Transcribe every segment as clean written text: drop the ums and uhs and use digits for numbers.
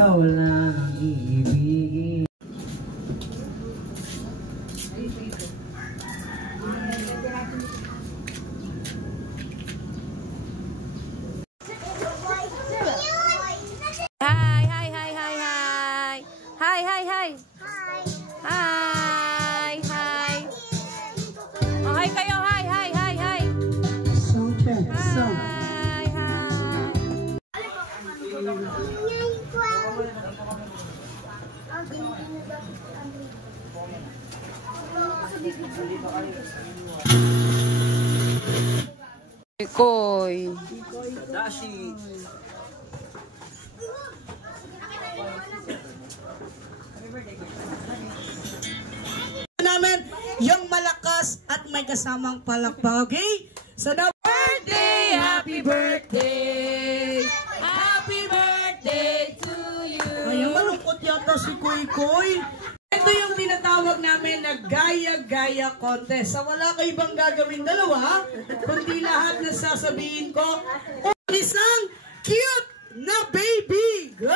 ikaw lang ang iibigin. Hi, hi, hi, hi, hi. Hi, hi, hi. Hi, hi. Oh, hi kayo, hi, hi, hi, hi. Song check, song. Hi, hi. Koy. Dashi. Namin yung malakas at may kasamang palakpak, okay? So now, Birthday, happy birthday. Happy birthday to you. ayun, malungkot yata si Koy Koy. Ito yung tinatawag namin na gaya-gaya contest. So wala kayo ibang gagawin dalawa, kundi lahat na sasabihin ko, isang cute na baby. Go!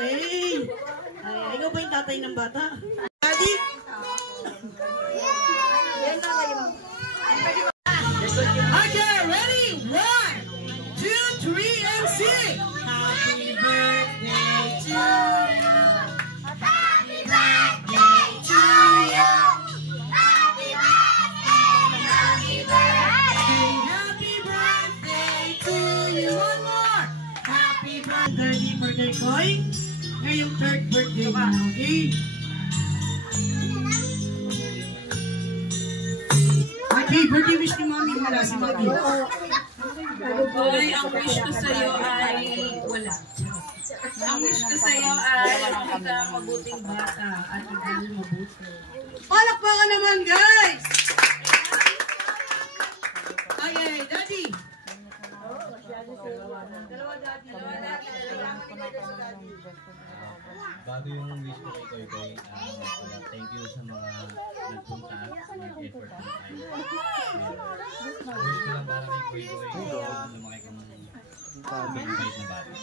Okay. Ay, ikaw ba yung tatay ng bata? Daddy? Okay, ready? 1, 2, 3, and sing! Happy birthday to you. Happy birthday to you. Happy birthday. Happy birthday. Happy birthday to you. One more. Happy birthday, Koy. Ngayong third birthday mo, okay? Okay, birthday wish ni Mami. Wala si Mami. Koy, ang wish ko sa'yo ay wala. Ang wish ko sa'yo ay makita mabuting bata at hindi mabuti. Palakpakan naman, guys! Okay, Daddy. Bago yung wish ko kay Koy, thank you sa mga nagpunta at nag-effort ng time. Wish ko lang para kay Koy, lumaki kang mabait na bata.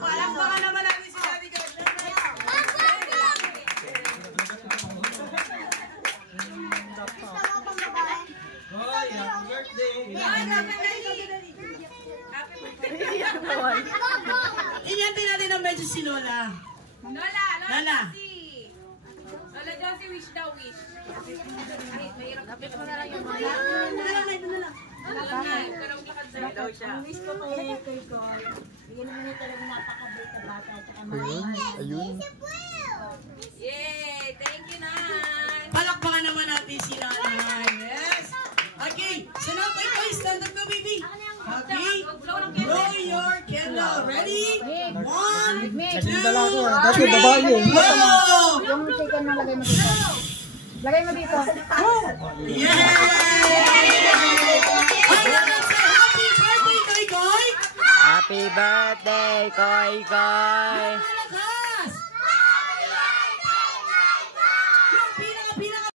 Palakpakan naman natin si Daddy, guys. Koy, happy birthday! Inyantin natin ang medyo si Lola. Lola. Lola Josie, wish daw, wish. Ay, mahirap. Lapit mo na lang yung mga. Ito na lang. Wala nga, pero maglakad sa'yo. Ang wish ko kay Koy, bigyan naman niya talagang napakabait na bata at saka mahal. Ayun. Yay! Thank you, Nan! Palakpakan naman natin si Lola. Yes. Okay. So now, Koy, stand up ka, baby. Okay. Blow your candle. Ready? 1, 2, 3, blow! Yung chicken mo, lagay mo dito. Lagay mo dito. Yay! Happy birthday, Koy Koy! Happy birthday, Koy Koy! Malakas! Yung pinaka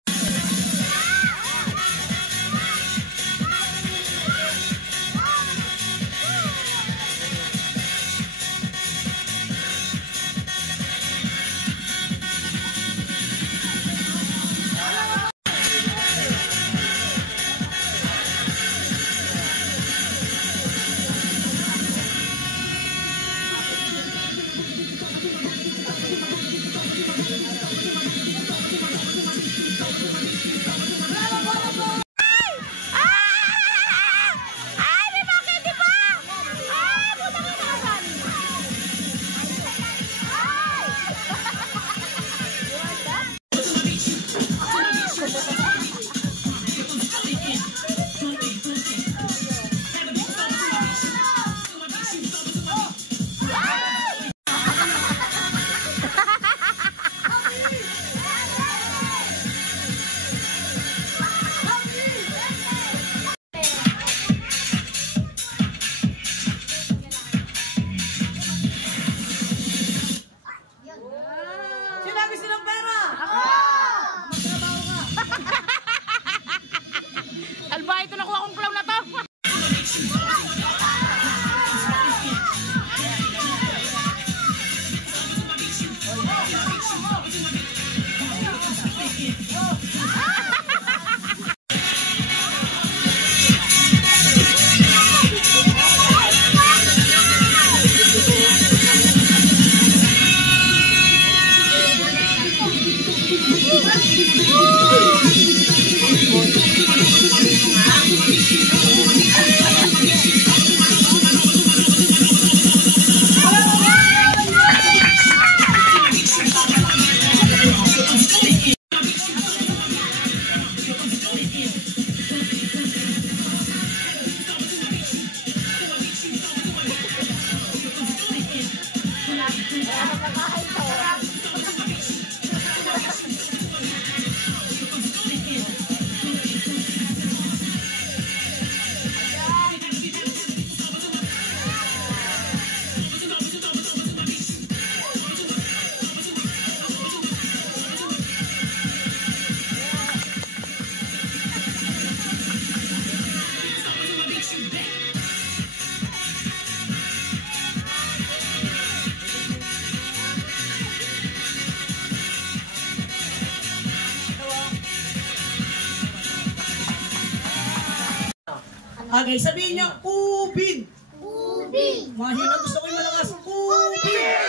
Okay, sabihin niyo, ubin. Ubin. Mahina, gusto ko yung malakas. Ubin.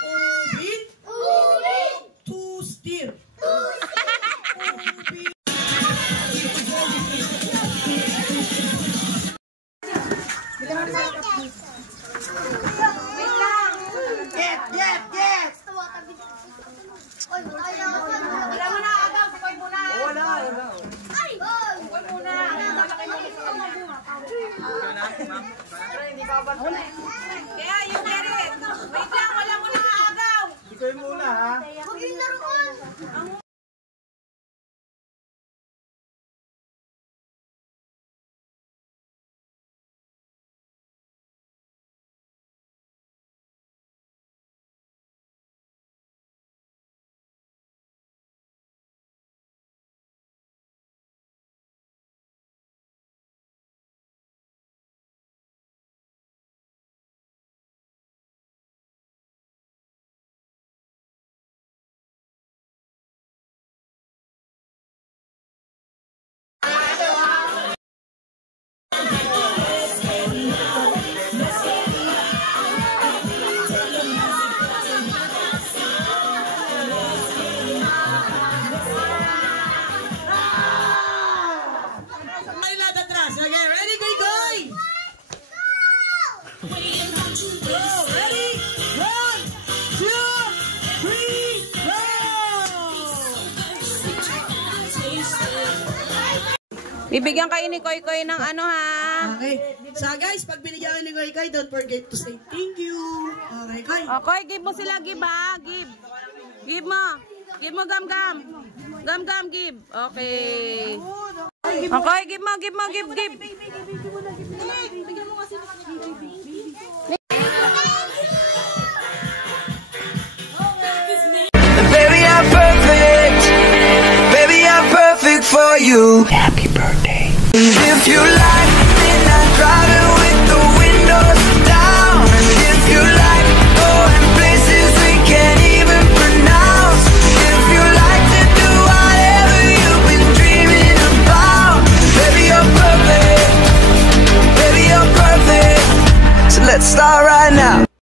Ubin. Ubin. To steer. Ubin. Wala mo na agaw, kukoy muna. Wala. Ay! Kukoy muna. Kaya yung Derek. Wait lang, wala mo na agaw. Huwag yung laruan! Bibigyan kayo ni Koy Koy ng ano ha. Okay. So guys, pag binigyan ni Koy Koy, don't forget to say thank you. Okay, Koy. Okay, give mo sila, give ha. Give. Give mo. Give mo, Gam Gam. Gam Gam, give. Okay. Okay, give mo, give mo, give. Baby, I'm perfect. Baby, I'm perfect for you. Happy birthday. If you